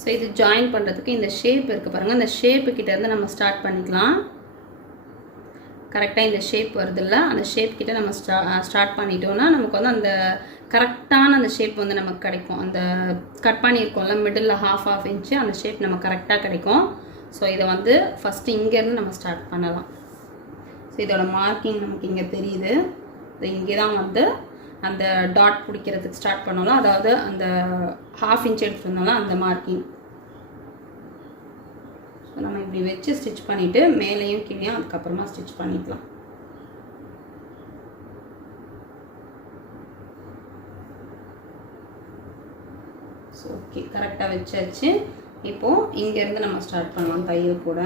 So இது join பண்ணுறதுக்கு இந்த ஷேப் இருக்குது பாருங்கள், இந்த ஷேப்பு கிட்டேருந்து நம்ம ஸ்டார்ட் பண்ணிக்கலாம். கரெக்டாக இந்த ஷேப் வருதில்ல, அந்த ஷேப் கிட்டே நம்ம ஸ்டார்ட் பண்ணிட்டோம்னா நமக்கு வந்து அந்த கரெக்டான அந்த ஷேப் வந்து நமக்கு கிடைக்கும். அந்த கட் பண்ணியிருக்கோம்ல மிடில் ½ இன்ச்சு அந்த ஷேப் நம்ம கரெக்டாக கிடைக்கும். ஸோ இதை வந்து ஃபஸ்ட்டு இங்கேருந்து நம்ம ஸ்டார்ட் பண்ணலாம். ஸோ இதோட மார்க்கிங் நமக்கு இங்கே தெரியுது. இங்கே தான் வந்து அந்த டாட் பிடிக்கிறதுக்கு ஸ்டார்ட் பண்ணலாம், அதாவது அந்த ½ இன்ச் எடுத்துருந்தோம்னா அந்த மார்க்கிங். ஸோ நம்ம இப்படி வச்சு ஸ்டிச் பண்ணிவிட்டு மேலேயும் கீழேயும் அதுக்கப்புறமா ஸ்டிச் பண்ணிக்கலாம். ஸோ ஓகே, கரெக்டாக வச்சாச்சு. இப்போது இங்கேருந்து நம்ம ஸ்டார்ட் பண்ணலாம் தையல் கூட.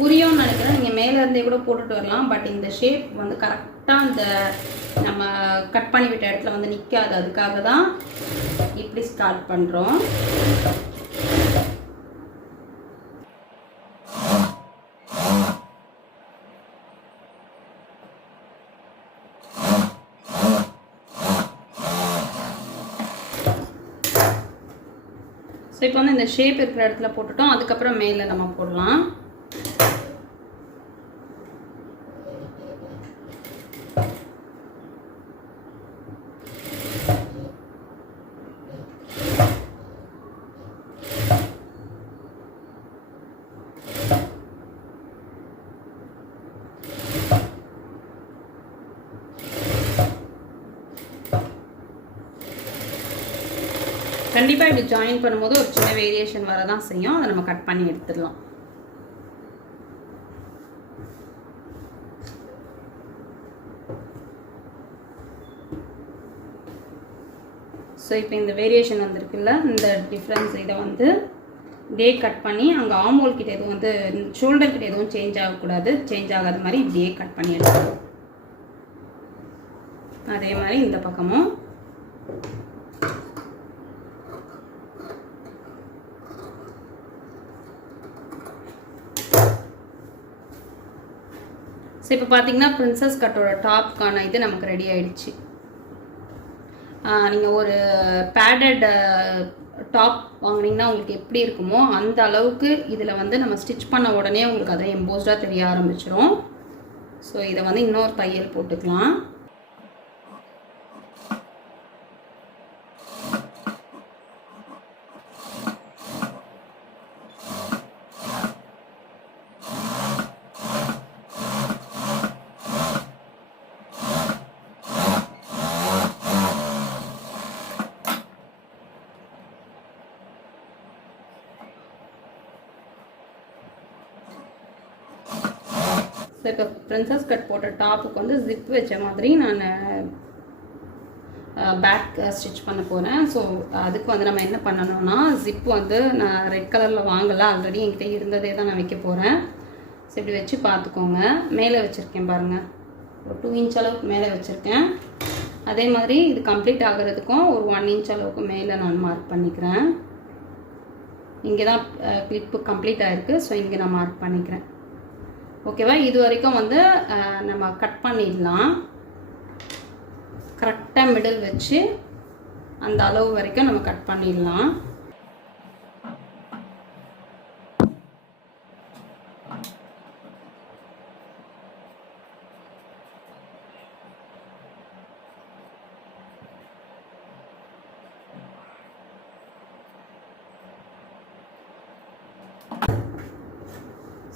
புரியும்னு நினைக்கிறேன், நீங்கள் மேலேருந்தே கூட போட்டுட்டு வரலாம். பட் இந்த ஷேப் வந்து கரெக்டாக அந்த நம்ம கட் பண்ணி விட்ட இடத்துல வந்து நிற்காது, அதுக்காக தான் இப்படி ஸ்டார்ட் பண்ணுறோம். ஸோ இப்போ வந்து இந்த ஷேப் இருக்கிற இடத்துல போட்டுட்டோம், அதுக்கப்புறம் மேலே நம்ம போடலாம். கண்டிப்பாக இப்படி ஜாயின் பண்ணும்போது ஒரு சின்ன வேரியேஷன் வரதான் செய்யும், அதை நம்ம கட் பண்ணி எடுத்துடலாம். ஸோ இப்போ இந்த வேரியேஷன் வந்துருக்குல்ல, இந்த டிஃப்ரென்ஸ் இதை வந்து இப்படியே கட் பண்ணி அங்கே ஆமோல் கிட்ட எதுவும் வந்து ஷோல்டர் கிட்ட எதுவும் சேஞ்ச் ஆகக்கூடாது, சேஞ்ச் ஆகாத மாதிரி இப்படியே கட் பண்ணி எடுத்துக்கலாம். அதே மாதிரி இந்த பக்கமும் ஸோ இப்போ பார்த்தீங்கன்னா பிரின்சஸ் கட்டோட டாப்க்கான இது நமக்கு ரெடி ஆகிடுச்சு. நீங்கள் ஒரு பேடட் டாப் வாங்கினீங்கன்னா உங்களுக்கு எப்படி இருக்குமோ அந்த அளவுக்கு இதில் வந்து நம்ம ஸ்டிச் பண்ண உடனே உங்களுக்கு அதை எம்போஸ்டாக தெரிய ஆரம்பிச்சிடும். ஸோ இதை வந்து இன்னொரு தையல் போட்டுக்கலாம். ஸோ இப்போ பிரின்சஸ் கட் போட்ட டாப்புக்கு வந்து ஜிப் வச்ச மாதிரி நான் பேக் ஸ்டிச் பண்ண போகிறேன். ஸோ அதுக்கு வந்து நம்ம என்ன பண்ணணும்னா, ஜிப் வந்து நான் ரெட் கலரில் வாங்கலை, ஆல்ரெடி என்கிட்ட இருந்ததே தான் நான் வைக்க போகிறேன். ஸோ இப்படி வச்சு பார்த்துக்கோங்க. மேலே வச்சுருக்கேன் பாருங்கள், ஒரு 2 இன்ச் அளவுக்கு மேலே வச்சுருக்கேன். அதே மாதிரி இது கம்ப்ளீட் ஆகிறதுக்கும் ஒரு 1 இன்ச் அளவுக்கு மேலே நான் மார்க் பண்ணிக்கிறேன். இங்கே தான் கிளிப்பு கம்ப்ளீட் ஆகிருக்கு. ஸோ இங்கே நான் மார்க் பண்ணிக்கிறேன். ஓகேவா, இது வரைக்கும் வந்து நம்ம கட் பண்ணிடலாம். கரெக்டாக மிடில் வச்சு அந்த அளவு வரைக்கும் நம்ம கட் பண்ணிடலாம்.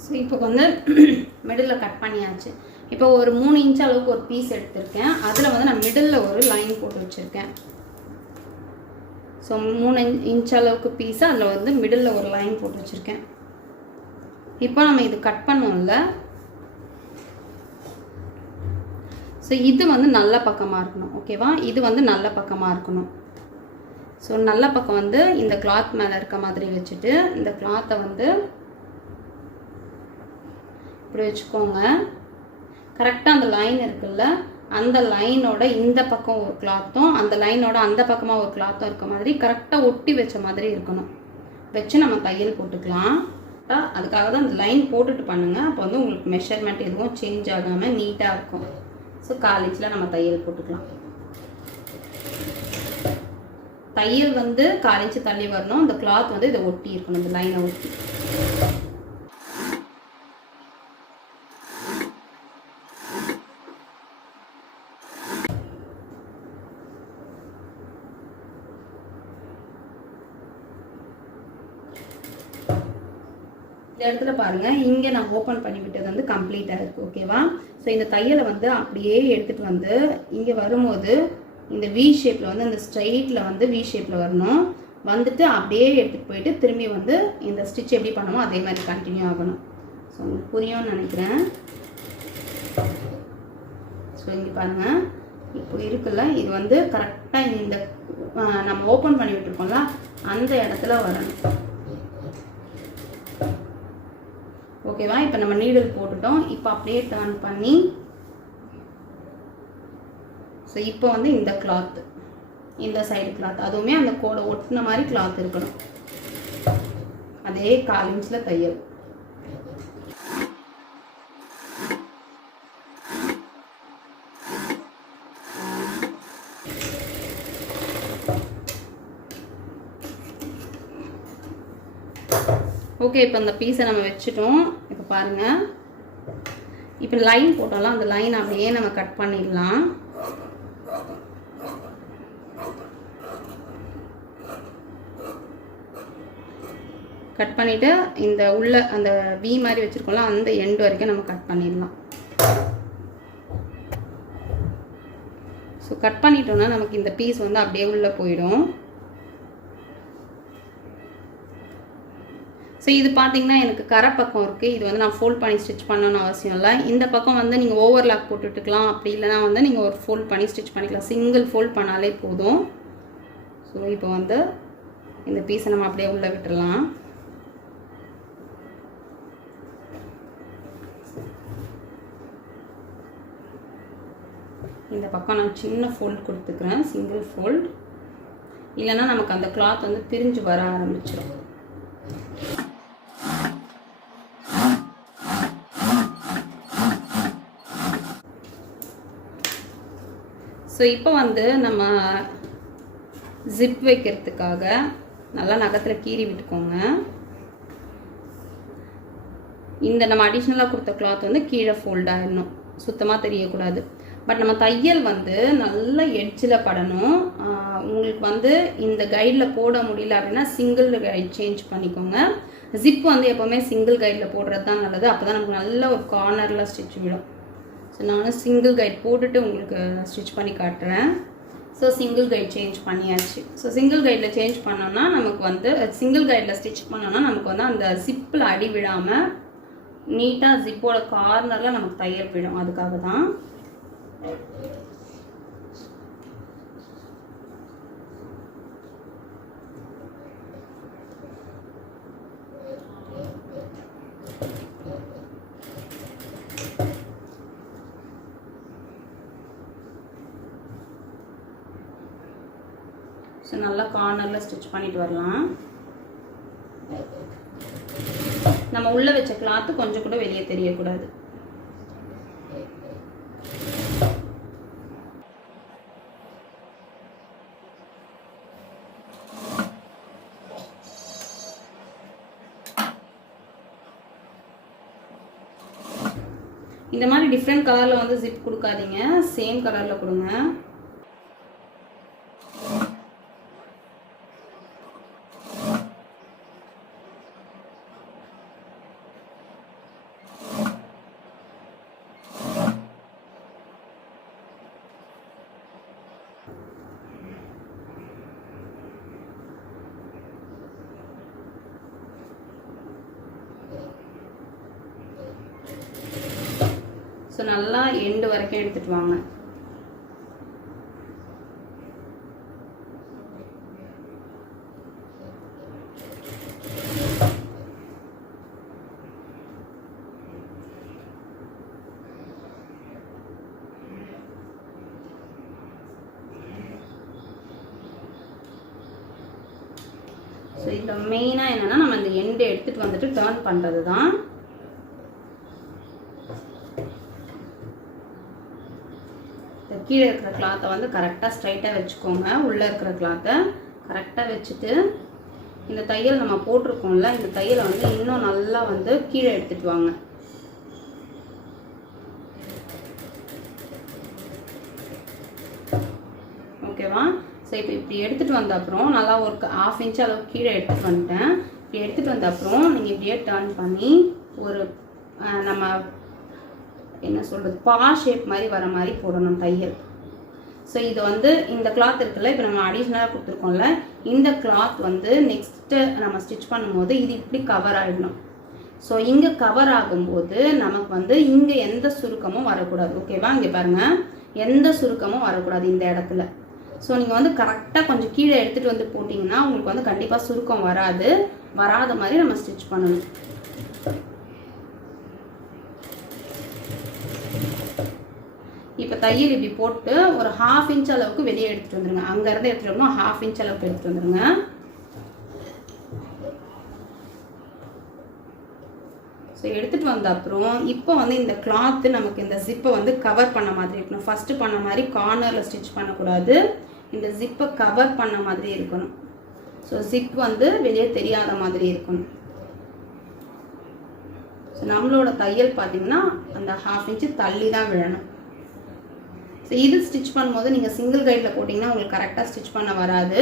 ஸோ இப்போ வந்து மிடில் கட் பண்ணியாச்சு. இப்போ ஒரு 3 இன்ச் அளவுக்கு ஒரு பீஸ் எடுத்திருக்கேன். அதில் வந்து நான் மிடில் ஒரு லைன் போட்டு வச்சுருக்கேன். ஸோ 3 இன்ச் அளவுக்கு பீஸை அதில் வந்து மிடில் ஒரு லைன் போட்டு வச்சுருக்கேன். இப்போ நம்ம இது கட் பண்ணோம்ல, ஸோ இது வந்து நல்ல பக்கமாக இருக்கணும். ஓகேவா, இது வந்து நல்ல பக்கமாக இருக்கணும். ஸோ நல்ல பக்கம் வந்து இந்த கிளாத் மேலே இருக்க மாதிரி வச்சுட்டு இந்த கிளாத்தை வந்து இப்படி வச்சுக்கோங்க. கரெக்டாக அந்த லைன் இருக்குல்ல, அந்த லைனோட இந்த பக்கம் ஒரு கிளாத்தும் அந்த லைனோட அந்த பக்கமாக ஒரு கிளாத்தும் இருக்க மாதிரி கரெக்டாக ஒட்டி வச்ச மாதிரி இருக்கணும். வச்சு நம்ம தையல் போட்டுக்கலாம். அதுக்காக தான் அந்த லைன் போட்டுட்டு பண்ணுங்கள். அப்போ வந்து உங்களுக்கு மெஷர்மெண்ட் எதுவும் சேஞ்ச் ஆகாமல் நீட்டாக இருக்கும். ஸோ காலேஜில் நம்ம தையல் போட்டுக்கலாம். தையல் வந்து 1/4 இன்ச்சு தள்ளி வரணும். இந்த கிளாத் வந்து இதை ஒட்டி இருக்கணும், இந்த லைனை ஒட்டி. இந்த இடத்துல பாருங்கள், இங்கே நான் ஓப்பன் பண்ணி விட்டது வந்து கம்ப்ளீட்டாக இருக்குது. ஓகேவா? ஸோ இந்த தையலை வந்து அப்படியே எடுத்துகிட்டு வந்து இங்கே வரும்போது இந்த வி ஷேப்பில் வந்து இந்த ஸ்ட்ரைட்டில் வந்து வி ஷேப்பில் வரணும். வந்துட்டு அப்படியே எடுத்துகிட்டு போயிட்டு திரும்பி வந்து இந்த ஸ்டிச் எப்படி பண்ணுமோ அதே மாதிரி கண்டினியூ ஆகணும். ஸோ உங்களுக்கு புரியும்னு நினைக்கிறேன். ஸோ இங்கே பாருங்கள், இப்போ இருக்குல்ல, இது வந்து கரெக்டாக இந்த நம்ம ஓப்பன் பண்ணி விட்டுருக்கோம்ல அந்த இடத்துல வரணும். ஓகேவா? இப்போ நம்ம நீடில் போட்டுட்டோம். இப்போ அப்படியே டர்ன் பண்ணி, ஸோ இப்போ வந்து இந்த கிளாத், இந்த சைடு கிளாத் அதுவுமே அந்த கோடை ஒட்டின மாதிரி கிளாத் இருக்கணும். அதே 1/4 இன்ச்சில் தையல். ஓகே, இப்போ அந்த பீஸை நம்ம வச்சுட்டோம். இப்போ பாருங்கள், இப்போ லைன் போட்டோம்ல அந்த லைன் அப்படியே நம்ம கட் பண்ணிடலாம். கட் பண்ணிவிட்டு இந்த உள்ள அந்த வி மாதிரி வச்சுருக்கோம்ல அந்த எண்டு வரைக்கும் நம்ம கட் பண்ணிடலாம். ஸோ கட் பண்ணிட்டோம்னா நமக்கு இந்த பீஸ் வந்து அப்படியே உள்ளே போயிடும். ஸோ இது பார்த்தீங்கன்னா எனக்கு கரை பக்கம் இருக்குது. இது வந்து நான் ஃபோல்ட் பண்ணி ஸ்டிச் பண்ணணும்னு அவசியம் இல்லை. இந்த பக்கம் வந்து நீங்கள் ஓவர்லாக் போட்டுட்டுக்கலாம். அப்படி இல்லைனா வந்து நீங்கள் ஒரு ஃபோல்ட் பண்ணி ஸ்டிச் பண்ணிக்கலாம். சிங்கிள் ஃபோல்ட் பண்ணாலே போதும். ஸோ இப்போ வந்து இந்த பீஸை நம்ம அப்படியே உள்ளே விட்டுடலாம். இந்த பக்கம் நான் சின்ன ஃபோல்ட் கொடுத்துக்கிறேன், சிங்கிள் ஃபோல்ட். இல்லைன்னா நமக்கு அந்த கிளாத் வந்து பிரிஞ்சு வர ஆரம்பிச்சிடும். ஸோ இப்போ வந்து நம்ம ஜிப் வைக்கிறதுக்காக நல்லா நகத்தில் கீறி விட்டுக்கோங்க. இந்த நம்ம அடிஷ்னலாக கொடுத்த கிளாத் வந்து கீழே ஃபோல்ட் ஆகிடணும், சுத்தமாக தெரியக்கூடாது. பட் நம்ம தையல் வந்து நல்ல எட்ஜில் படணும். உங்களுக்கு வந்து இந்த கைடில் போட முடியல அப்படின்னா சிங்கிள் கைட் சேஞ்ச் பண்ணிக்கோங்க. ஜிப் வந்து எப்போவுமே சிங்கிள் கைடில் போடுறது தான் நல்லது. அப்போ தான் நமக்கு நல்ல ஒரு கார்னரில் ஸ்டிச் விடும். ஸோ நானும் சிங்கிள் கைட் போட்டுட்டு உங்களுக்கு ஸ்டிச் பண்ணி காட்டுறேன். ஸோ சிங்கிள் கைட் சேஞ்ச் பண்ணியாச்சு. ஸோ சிங்கிள் கைடில் சேஞ்ச் பண்ணோன்னா நமக்கு வந்து சிங்கிள் கைடில் ஸ்டிச் பண்ணோன்னா நமக்கு வந்து அந்த ஜிப்பில் அடி விடாமல் நீட்டாக ஜிப்போட கார்னரில் நமக்கு தையல் விடும். அதுக்காக தான். ஸோ நல்லா கார்னரில் ஸ்டிச் பண்ணிட்டு வரலாம். நம்ம உள்ளே வச்ச கிளாத்து கொஞ்சம் கூட வெளியே தெரியக்கூடாது. இந்த மாதிரி டிஃப்ரெண்ட் கலரில் வந்து ஜிப் கொடுக்காதீங்க, சேம் கலரில் கொடுங்க. ஸோ நல்லா எண்டு வரைக்கும் எடுத்துட்டு வாங்க. ஸோ இதில் மெயினாக என்னென்னா நம்ம இந்த எண்டு எடுத்துகிட்டு வந்துட்டு டர்ன் பண்ணுறது தான். கீழே இருக்கிற கிளாத்தை வந்து கரெக்டாக ஸ்ட்ரைட்டாக வச்சுக்கோங்க. உள்ளே இருக்கிற கிளாத்தை கரெக்டாக வச்சுட்டு இந்த தையல் நம்ம போட்டிருக்கோம்ல, இந்த தையலை வந்து இன்னும் நல்லா வந்து கீழே எடுத்துட்டு வாங்க. ஓகேவா? ஸோ இப்போ இப்படி எடுத்துகிட்டு வந்த அப்புறம் நல்லா ஒரு 1/2 இன்ச் அளவுக்கு கீழே எடுத்துகிட்டு வந்துட்டேன். இப்படி எடுத்துகிட்டு வந்த அப்புறம் நீங்கள் இப்படியே டர்ன் பண்ணி ஒரு நம்ம என்ன சொல்கிறது, பா ஷேப் மாதிரி வர மாதிரி போடணும் தையல். ஸோ இது வந்து இந்த கிளாத் இருக்குல்ல, இப்போ நம்ம அடிஷ்னலாக கொடுத்துருக்கோம்ல, இந்த கிளாத் வந்து நெக்ஸ்ட்டு நம்ம ஸ்டிச் பண்ணும்போது இது இப்படி கவர் ஆகிடணும். ஸோ இங்கே கவர் ஆகும்போது நமக்கு வந்து இங்கே எந்த சுருக்கமும் வரக்கூடாது. ஓகேவா? இங்கே பாருங்கள், எந்த சுருக்கமும் வரக்கூடாது இந்த இடத்துல. ஸோ நீங்கள் வந்து கரெக்டாக கொஞ்சம் கீழே எடுத்துகிட்டு வந்து போட்டிங்கன்னா உங்களுக்கு வந்து கண்டிப்பாக சுருக்கம் வராத மாதிரி நம்ம ஸ்டிச் பண்ணணும். இப்போ தையல் இப்படி போட்டு ஒரு 1/2 இன்ச் அளவுக்கு வெளியே எடுத்துகிட்டு வந்துடுங்க. அங்கேருந்து எடுத்துகிட்டு வரணும், 1/2 இன்ச் அளவுக்கு எடுத்துகிட்டு வந்துடுங்க. ஸோ எடுத்துகிட்டு வந்த அப்புறம் இப்போ வந்து இந்த கிளாத்து நமக்கு இந்த ஜிப்பை வந்து கவர் பண்ண மாதிரி இருக்கணும். ஃபஸ்ட்டு பண்ண மாதிரி கார்னரில் ஸ்டிச் பண்ணக்கூடாது, இந்த ஜிப்பை கவர் பண்ண மாதிரி இருக்கணும். ஸோ ஜிப் வந்து வெளியே தெரியாத மாதிரி இருக்கணும். ஸோ நம்மளோட தையல் பார்த்திங்கன்னா அந்த 1/2 இன்ச்சு தள்ளி தான் விழணும். ஸோ இது ஸ்டிச் பண்ணும்போது நீங்கள் சிங்கிள் கைடில் போட்டிங்கன்னா உங்களுக்கு கரெக்டாக ஸ்டிச் பண்ண வராது.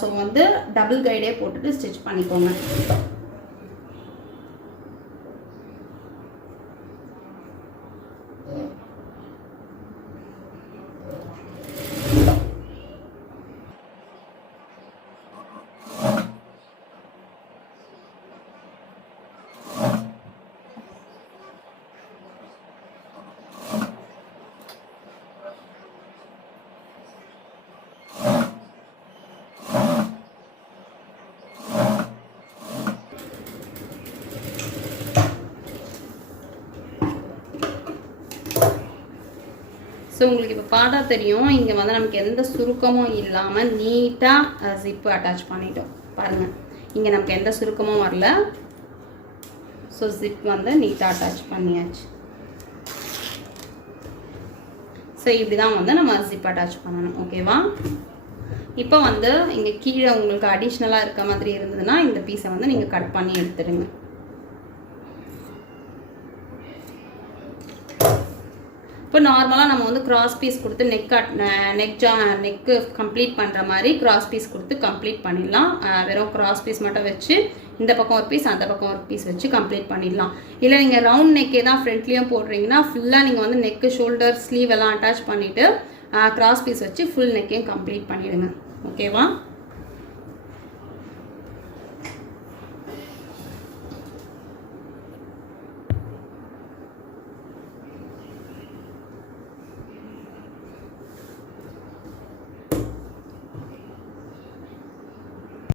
ஸோ வந்து டபுள் கைடே போட்டுட்டு ஸ்டிச் பண்ணிக்கோங்க. ஸோ உங்களுக்கு இப்போ பார்த்தா தெரியும், இங்கே வந்து நமக்கு எந்த சுருக்கமும் இல்லாமல் நீட்டாக ஜிப்பு அட்டாச் பண்ணிட்டோம். பாருங்கள், இங்கே நமக்கு எந்த சுருக்கமும் வரல. ஸோ ஜிப் வந்து நீட்டாக அட்டாச் பண்ணியாச்சு. ஸோ இப்படி தான் வந்து நம்ம ஜிப் அட்டாச் பண்ணணும். ஓகேவா? இப்போ வந்து இங்கே கீழே உங்களுக்கு அடிஷ்னலாக இருக்க மாதிரி இருந்ததுன்னா இந்த பீஸை வந்து நீங்கள் கட் பண்ணி எடுத்துடுங்க. இப்போ நார்மலாக நம்ம வந்து கிராஸ் பீஸ் கொடுத்து நெக்கு கம்ப்ளீட் பண்ணுற மாதிரி கிராஸ் பீஸ் கொடுத்து கம்ப்ளீட் பண்ணிடலாம். வெறும் கிராஸ் பீஸ் மட்டும் வச்சு இந்த பக்கம் ஒரு பீஸ் அந்த பக்கம் ஒரு பீஸ் வச்சு கம்ப்ளீட் பண்ணிடலாம். இல்லை நீங்கள் ரவுண்ட் நெக்கே தான் ஃப்ரண்ட்லேயும் போடுறீங்கன்னா ஃபுல்லாக நீங்கள் வந்து நெக்கு, ஷோல்டர், ஸ்லீவ் எல்லாம் அட்டாச் பண்ணிவிட்டு கிராஸ் பீஸ் வச்சு ஃபுல் நெக்கையும் கம்ப்ளீட் பண்ணிவிடுங்க. ஓகேவா?